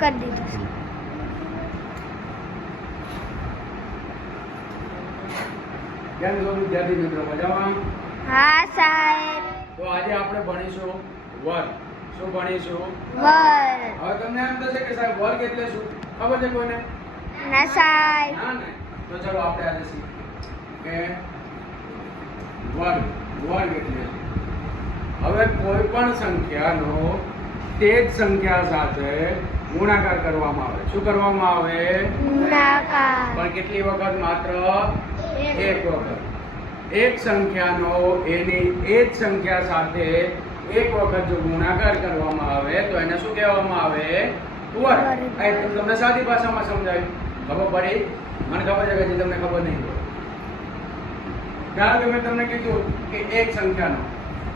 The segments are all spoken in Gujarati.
કરી દીધું છે. કેમ છો વિદ્યાર્થી મિત્રો, મજામાં? હા સાહેબ. તો આજે આપણે ભણીશું વર્ગ. શું ભણીશું? વર્ગ. હવે તમને એમ થશે કે સાહેબ વર્ગ એટલે શું? ખબર છે કોઈને? ના સાહેબ. ના ને. તો ચલો આપણે આજે શીખીએ કે વર્ગ એટલે શું? હવે કોઈ પણ સંખ્યાનો તે જ સંખ્યા સાથે ગુણાકાર કરવામાં આવે. શું કરવામાં આવે? ગુણાકાર. પણ કેટલી વખત? માત્ર એક વખત. એક સંખ્યાનો એની એ જ સંખ્યા સાથે એક વખત જો ગુણાકાર કરવામાં આવે તો એને શું કહેવામાં આવે? વર્ગ. આ તમને સાદી ભાષામાં સમજાવ્યું. ખબર પડી? મને ખબર છે કે હજી તમને ખબર નહીં પડે. ધારો કે મેં તમને કીધું કે એક સંખ્યાનો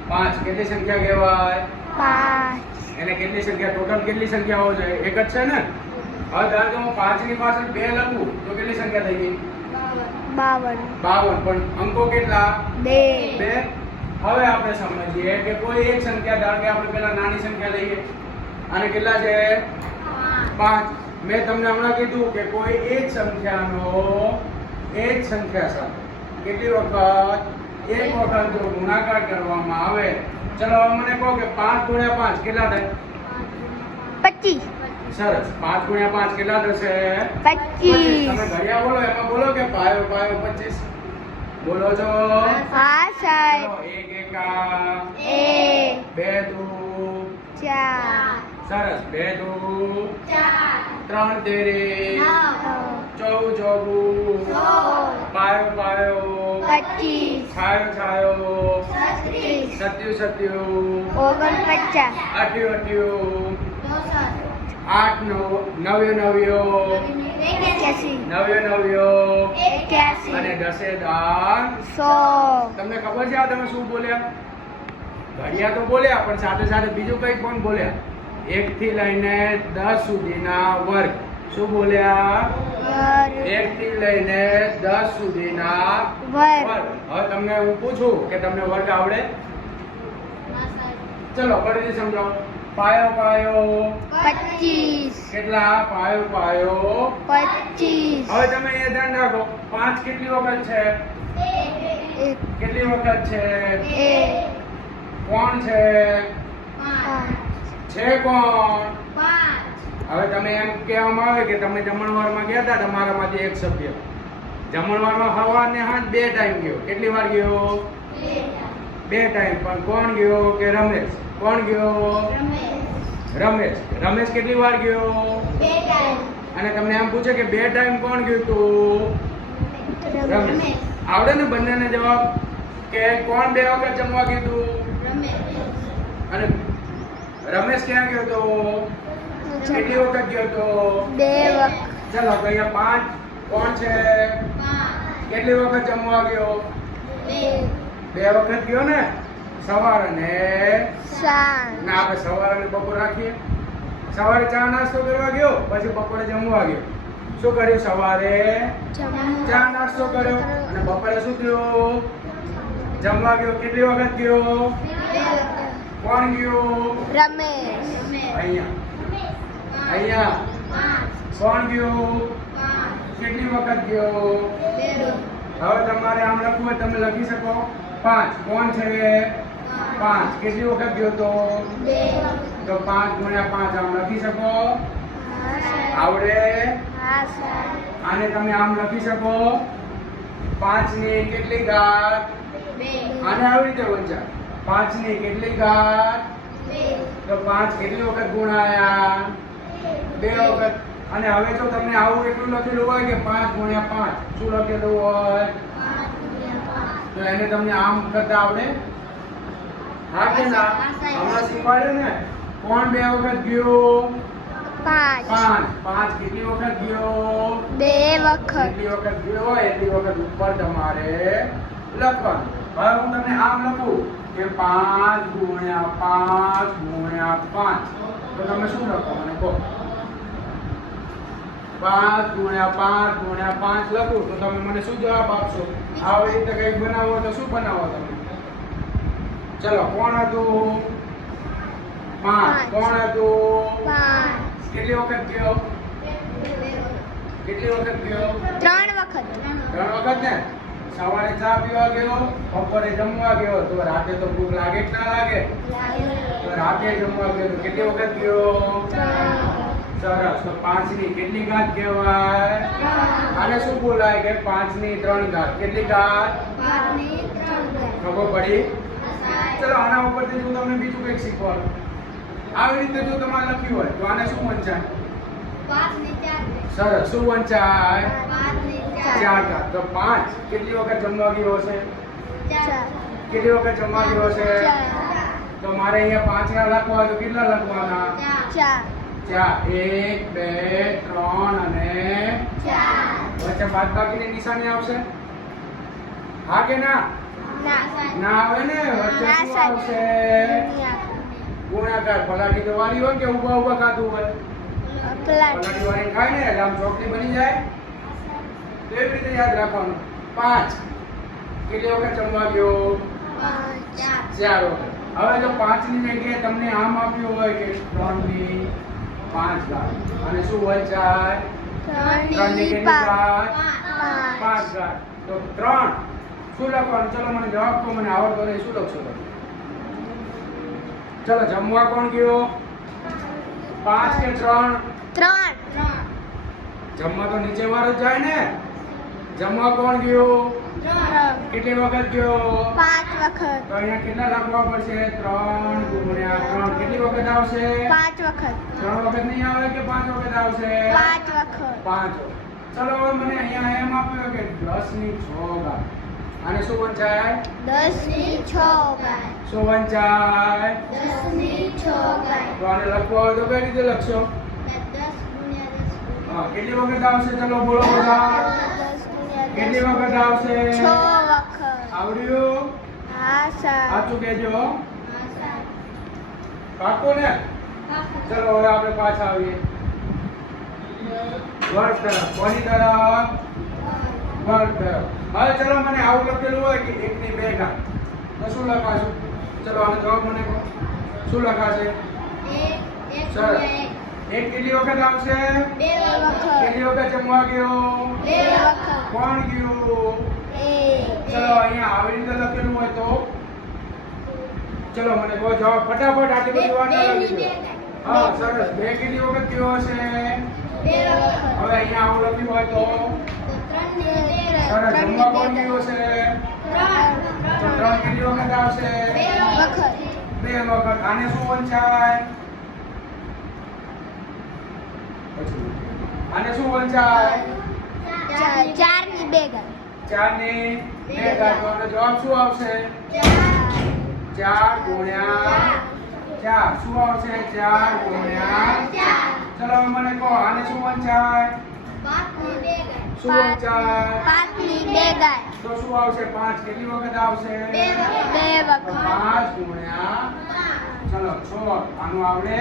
5 કેટલી સંખ્યા કહેવાય? 5. એને કેટલી સંખ્યા, ટોટલ કેટલી સંખ્યાઓ છે? એક જ છે ને. હવે ધારો કે હું 5 ની પાછળ 2 લખું તો કેટલી સંખ્યા થઈ ગઈ? 52. 52. પણ અંકો કેટલા? 2. 2. હવે આપણે સમજીએ કે કોઈ એક સંખ્યા, ધારો કે આપણે પેલા નાની સંખ્યા લઈએ અને કેટલા છે? 5. મેં તમને હમણાં કીધું કે કોઈ એક સંખ્યાનો એ જ સંખ્યા સાથે કેટલી વખત? એક વખત જો ગુણાકાર કરવામાં આવે. ચલો હવે મને કહો કે 5 ગુણ્યા 5 કેટલા થાય? 25. સરસ. 5 ગુણ્યા 5 કેટલા થશે? 25. તમે ઘડિયા બોલો, એમાં બોલો કે પાયો 25 બોલો છો? હા સાહેબ. ચલો, 1 એકા 1 2 દુ 4 સરસ 2 દુ 3 તેરી 14 ચોગુ પાયો પાયો 25 છાયો છાયો 30 સત્યુ સત્યુ 49 અઠ્યુ અઠ્યુ 8 નવ્યો નવ્યો 81 નવ્યો નવ્યો 81 અને 10 દાન 100. તમને ખબર છે આ તમે શું બોલ્યા? ઘડિયા તો બોલ્યા પણ સાથે સાથે બીજું કંઈ પણ બોલ્યા. 1 થી લઈને 10 સુધીના વર્ગ. શું બોલ્યા? 1 થી લઈને 10 સુધીના વર્ગ. વર્ગ. હવે તમને હું પૂછું કે તમને વર્ગ આવડે? ચલો ફરીથી સમજાવો. પાયો પાયો 25 કેટલા? પાયો પાયો 25 હવે તમે એ ધ્યાન રાખો 5 કેટલી વખત છે? કેટલી વખત છે? 1 કોણ છે? 5 છે કોણ? હવે તમે એમ કહેવામાં આવે કે તમે જમણવારમાં ગયા હતા, તમારામાંથી એક સભ્ય જમણવારમાં સવારને સાંજ 2 ટાઈમ ગયો. કેટલી વાર ગયો? 2 ટાઈમ. પણ કોણ ગયો? કે રમેશ. કોણ ગયો? રમેશ. રમેશ કેટલી વાર ગયો? 2 ટાઈમ. અને તમને એમ પૂછે કે 2 ટાઈમ કોણ ગયું તું? રમેશ. આવડે ને બંનેને જવાબ? કે કોણ 2 વખત જમવા ગયું તું? અને રમેશ ક્યાં ગયો તો? કેટલી વખત ગયો તો? 2 વખત. ચાલો તો અહીંયા 5 કોણ છે? કેટલી વખત જમવા ગયો? 2 વખત ગયો ને. સવાર અને સાંજ. ના, આપણે સવાર અને બપોર રાખીએ. સવારે ચા નાસ્તો કરવા ગયો, પછી બપોરે જમવા ગયો. શું કર્યું? સવારે ચા નાસ્તો કર્યો અને બપોરે શું થયું? જમવા ગયો. કેટલી વખત ગયો? કોણ ગયો? રમેશ. અહીંયા કોણ ગયો? કેટલી વખત ગયો? હવે તમારે આમ લખવું હોય તમે લખી શકો. 5 કોણ છે? 5 કેટલી વખત ગયો તો? 2. તો 5 ગુણ્યા 5 આમ લખી શકો. આવડે? હા સાહેબ. આને તમે આમ લખી શકો. 5 ની કેટલી ઘાત? 2. આને આવી રીતે વંચાય. 5 ની કેટલી ઘાત? 2. તો 5 કેટલી વખત ગુણાયા? 2 વખત. અને હવે જો તમને આવું એટલું લખેલું હોય કે 5 ગુણ્યા 5 શું લખેલું હોય? તો એને તમને આમ કરતા આવડે? હા કે ના? હમણાં શીખવાડ્યું ને. કોણ 2 વખત ગયો? 5. 5 કેટલી વખત ગયો? 2 વખત. જેટલી વખત ગયો હોય એટલી વખત ઉપર તમારે લખવાનું. હવે હું તમને આમ લખું કે 5 ગુણ્યા 5 ગુણ્યા 5 તો તમે શું લખો મને કહો? 5 ગુણ્યા 5 ગુણ્યા 5 લખું તો તમે મને શું જવાબ આપશો? આવી રીતે કંઈક બનાવો તો શું બનાવો તમે? ચલો કોણ હતું? 5. કોણ હતું? 5. કેટલી વખત ગયો? કેટલી વખત ગયો? 3 વખત 3 વખત ને. સવારે ચા પીવા ગયો, બપોરે જમવા ગયો, તો રાતે તો ભૂખ લાગે કે ના લાગે? તો રાતે જમવા ગયો તો કેટલી વખત ગયો? સરસ. તો 5 ની કેટલી ઘાત કહેવાય? આને શું બોલાય કે 5 ની 3 ઘાત? કેટલી ઘાત? ખબર પડી? ચલો આના ઉપરથી હું તમને બીજું કંઈક શીખવાડું. આવી રીતે જો તમારે લખ્યું હોય તો આને શું વંચાય? સરસ. શું વંચાય? 4 ઘાત. તો 5 કેટલી વખત જમવા ગયો હશે? કેટલી વખત જમવા ગયો હશે? તો મારે અહીંયા 5 ના લખવા હોય તો કેટલા લખવાના? 4. 1 2 3 અને 4. વચ્ચે બાદબાકીની નિશાની આવશે? હા કે ના? ના આવે ને. વચ્ચે શું આવશે? ગુણાકાર. પલાટી તો વાળી હોય કે ઊભા ઊભા ખાતું હોય? પલાટી વાળી ખાય ને એટલે આમ ચોકડી બની જાય. તો એવી રીતે યાદ રાખવાનું. 5 કેટલી વખત જમવા ગયો? 4 વખત. હવે જો 5 ની જગ્યાએ તમને આમ આપ્યું હોય કે 3 ની 5 ઘાત અને શું વંચાય? 3 ની કેટલી ઘાત? 5 ઘાત. તો 3 શું લખવાનું? ચલો મને જવાબ કહો. મને આવડતો નહીં. શું લખશો તમે? ચલો જમવા કોણ ગયો? 5 કે 3? જમવા તો નીચે વાળો જ જાય ને. જમવા કોણ ગયો? કેટલી વખત ગયો? 5 વખત. તો અહીંયા કેટલા લખવા પડશે? 3 ગુણ્યા 3. કેટલી વખત આવશે? 5 વખત. 3 વખત નહીં આવે કે 5 વખત આવશે? 5 વખત. 5. ચલો હવે મને અહીંયા એમ આપ્યું કે 10 ની 6 ઘાત. આને શું વંચાય? 10 ની 6 ઘાત. શું વંચાય? 10 ની 6 ઘાત. તો આને લખવા હોય તો કઈ રીતે લખશો? 10 ગુણ્યા 10. હા, કેટલી વખત આવશે? ચલો બોલો બધા. 10 ગુણ્યા 10. કેટલી વખત આવશે? 6 વખત. આવડ્યું? હા સર. સાચું કહેજો. પાક્કું ને? ચલો હવે આપણે પાછા આવીએ વર્ગ તરફ. કોની તરફ? વર્ગ તરફ. હવે ચલો મને આવું લખેલું હોય કે 1 ની 2 ઘાત તો શું લખાશું? ચલો આનો જવાબ મને કહો. શું લખાશે? સરસ. 1 કેટલી વખત આવશે? 2 વખત. કેટલી વખત જમવા ગયો? 2 વખત. કોણ ગયું? ચલો અહીંયા આવી રીતે લખેલું હોય તો ચલો મને કહો જવાબ ફટાફટ. આટલી બધી વાર ના લાગી જાય. હા સરસ. 2 કેટલી વખત ગયો હશે? 2 વખત. હવે અહીંયા આવું લખ્યું હોય તો સરસ. જમવા કોણ ગયો છે? તો 3 કેટલી વખત આવશે? 2 વખત. આને શું વંચાય? આને શું વંચાય? 4 ની 2 ઘાત. 4 ની 2 ઘાત. તો આનો જવાબ શું આવશે? 4 ગુણ્યા 4. શું આવશે? 4 ગુણ્યા 4. ચલો હવે મને કહો આને શું વંચાય? શું વંચાય? 5 ની 2 ઘાત. તો શું આવશે? 5 કેટલી વખત આવશે? 2 વખત. 5 ગુણ્યા ચલો 6. આનું આવડે?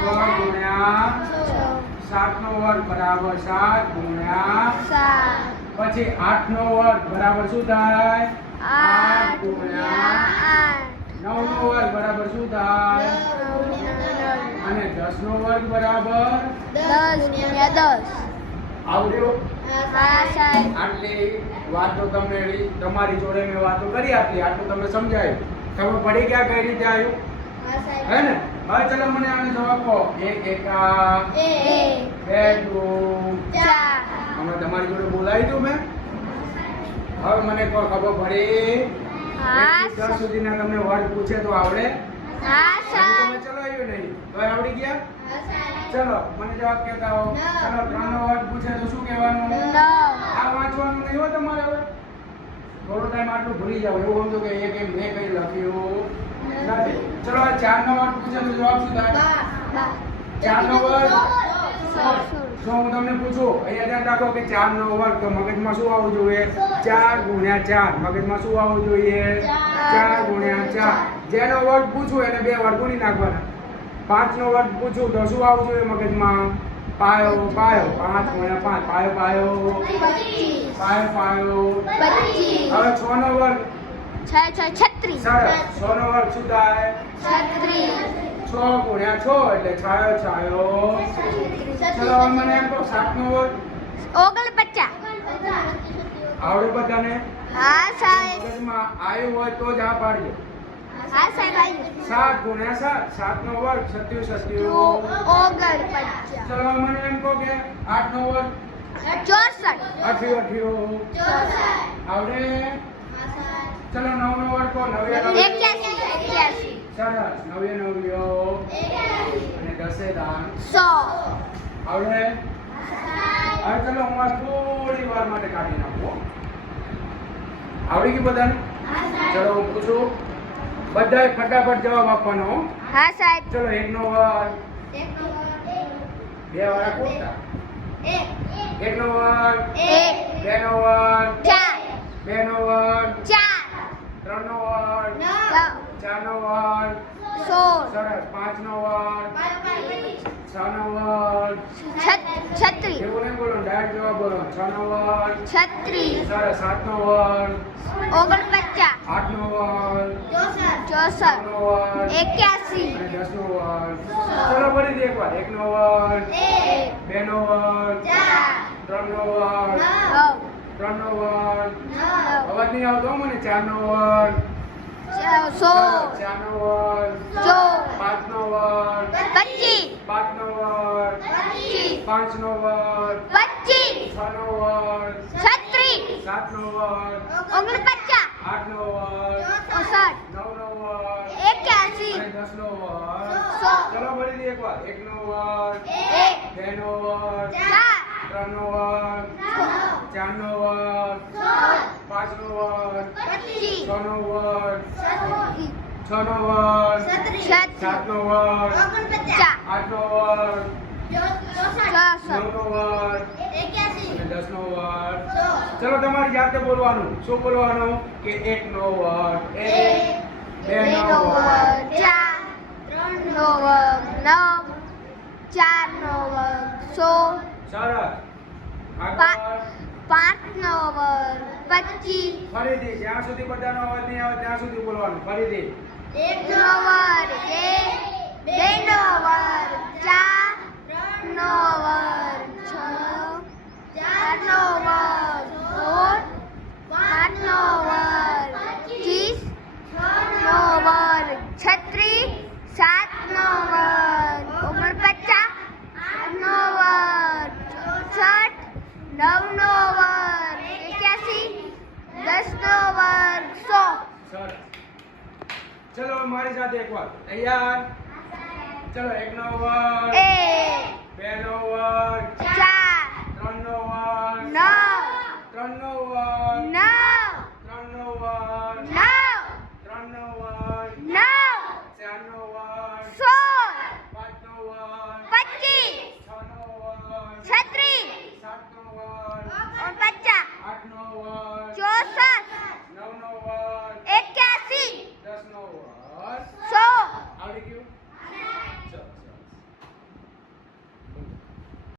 6 ગુણ્યા 7 નો વર્ગ બરાબર 7 ગુણ્યા 7. પછી 8 નો વર્ગ બરાબર શું થાય? 8 ગુણ્યા 8. 9 નો વર્ગ બરાબર શું થાય? 9 અને 10 નો વર્ગ બરાબર 10 ગુણ્યા 10. આવડ્યું? હા સાહેબ. આટલી વાતો તમને તમારી જોડે મેં વાતો કરી આપી. આટલું તમને સમજાયું. ખબર પડી કે આ કઈ રીતે આવ્યું? હે ને? હવે ચલો મને આનો જવાબ કહો. 1 એકા 2 દુ 4. હમણાં તમારી જોડે બોલાવી દઉં મેં. હવે મને કહો ખબર પડી? હા 1 થી 10 સુધીના તમને વર્ગ પૂછે તો આવડે? હા તમે સાહેબ. ચલાવ્યું નહીં તો આવડી ગયા? ચલો મને જવાબ કહેતા હો. ચલો 3 નો વર્ગ પૂછે તો શું કહેવાનું? 9. આ વાંચવાનું નહીં હો તમારે. હવે થોડો ટાઈમ આટલું ભૂલી જાવ. એવું સમજો કે એક એમ મેં કઈ લખ્યું નથી. ચલો આ 4 નો વર્ગ પૂછે તો જવાબ શું થાય? 4 નો વર્ગ. જો હું તમને પૂછું અહીંયા ધ્યાન રાખો કે 4 નો વર્ગ તો મગજમાં શું આવવું જોઈએ? 4 ગુણ્યા 4. મગજમાં શું આવવું જોઈએ? 4 ગુણ્યા 4. જેનો વર્ગ પૂછું એને 2 વાર ગુણી નાખવાના. 5 નો વર્ગ પૂછું તો શું આવવું જોઈએ મગજમાં? પાયો પાયો. 5 ગુણ્યા 5. પાયો પાયો. 25. પાયો પાયો. 25. હવે 6 નો વર્ગ. 6 6 36. સરસ. 6 નો વર્ગ શું થાય? 36. 6 ગુણ્યા 6 એટલે છાયો છાયો. ચલો હવે મને એમ કહો 7 નો વર્ગ 49. આવડે બધાને? હા સાહેબ. મગજમાં આવ્યું હોય તો જ આ પાડજો. હા સાહેબ આવી. 7 ગુણ્યા 7 7 નો વર્ગ 27 49. ચલો હવે મને એમ કહો કે 8 નો વર્ગ 64. 88 આવડે? ચલો 9 નો વર્ગ કહો 9 81. સરસ 9 અને 10 દાન 100. આવડે? હવે ચલો હું આ થોડી વાર માટે કાઢી નાખું. આવડી ગયું બધાને? ચલો હું પૂછું, બધાએ ફટાફટ જવાબ આપવાનો. હા સાહેબ. ચલો 1 નો વર્ગ 2 વાળા કોટા 1 નો વર્ગ 2 નો વર્ગ 2 નો વર્ગ 3 નો વર્ગ 4 નો વર્ગ 16. સરસ 5 નો વર્ગ 6 નો વર્ગ 36. એવું નહીં બોલો, ડાયરેક્ટ જવાબ બોલો. 6 નો વર્ગ 36. સરસ 7 નો વર્ગ 49. 8 નો વર્ગ 64. નો વર્ગ 81. અને 10 નો વર્ગ. ચલો ફરીથી એકવાર 1 નો વર્ગ 2 નો વર્ગ 3 નો વર્ગ 3 નો વર્ગ અવાજ નહીં આવતો હો મને. 4 નો વર્ગ 16. 4 નો વર્ગ 5 નો વર્ગ 25. 5 નો વર્ગ 5 નો વર્ગ 25. 6 નો વર્ગ 36. 7 નો વર્ગ 49. 8 નો વર્ગ 64. 9 નો વર્ગ 81. અને 10 નો વર્ગ. 100. ચલો ફરીથી એકવાર 1 નો વર્ગ 2 નો વર્ગ 3 નો વર્ગ 4 નો વર્ગ 5 નો વર્ગ 6 નો વર્ગ 6 નો વર્ગ 7 નો વર્ગ 8 નો વર્ગ 9 નો વર્ગ અને 10 નો વર્ગ. ચલો તમારી જાતે બોલવાનું. શું બોલવાનું? કે 1 નો વર્ગ 1 2 નો વર્ગ સરસ. આગળ 25. ફરીથી જ્યાં સુધી બધાનો અવાજ નહીં આવે ત્યાં સુધી બોલવાનું. ફરીથી 1 નો વર્ગ 2 નો વર્ગ 4 નો વર્ગ 6 4 નો વર્ગ 16 5 નો વર્ગ 25 6 નો વર્ગ 36 7 નો વર્ગ 49 8 નો વર્ગ 64 9 નો વર્ગ 81 10 નો વર્ગ 100. સરસ. ચલો મારી સાથે એકવાર. તૈયાર? ચલો 1 નો વર્ગ 2 નો વર્ગ 4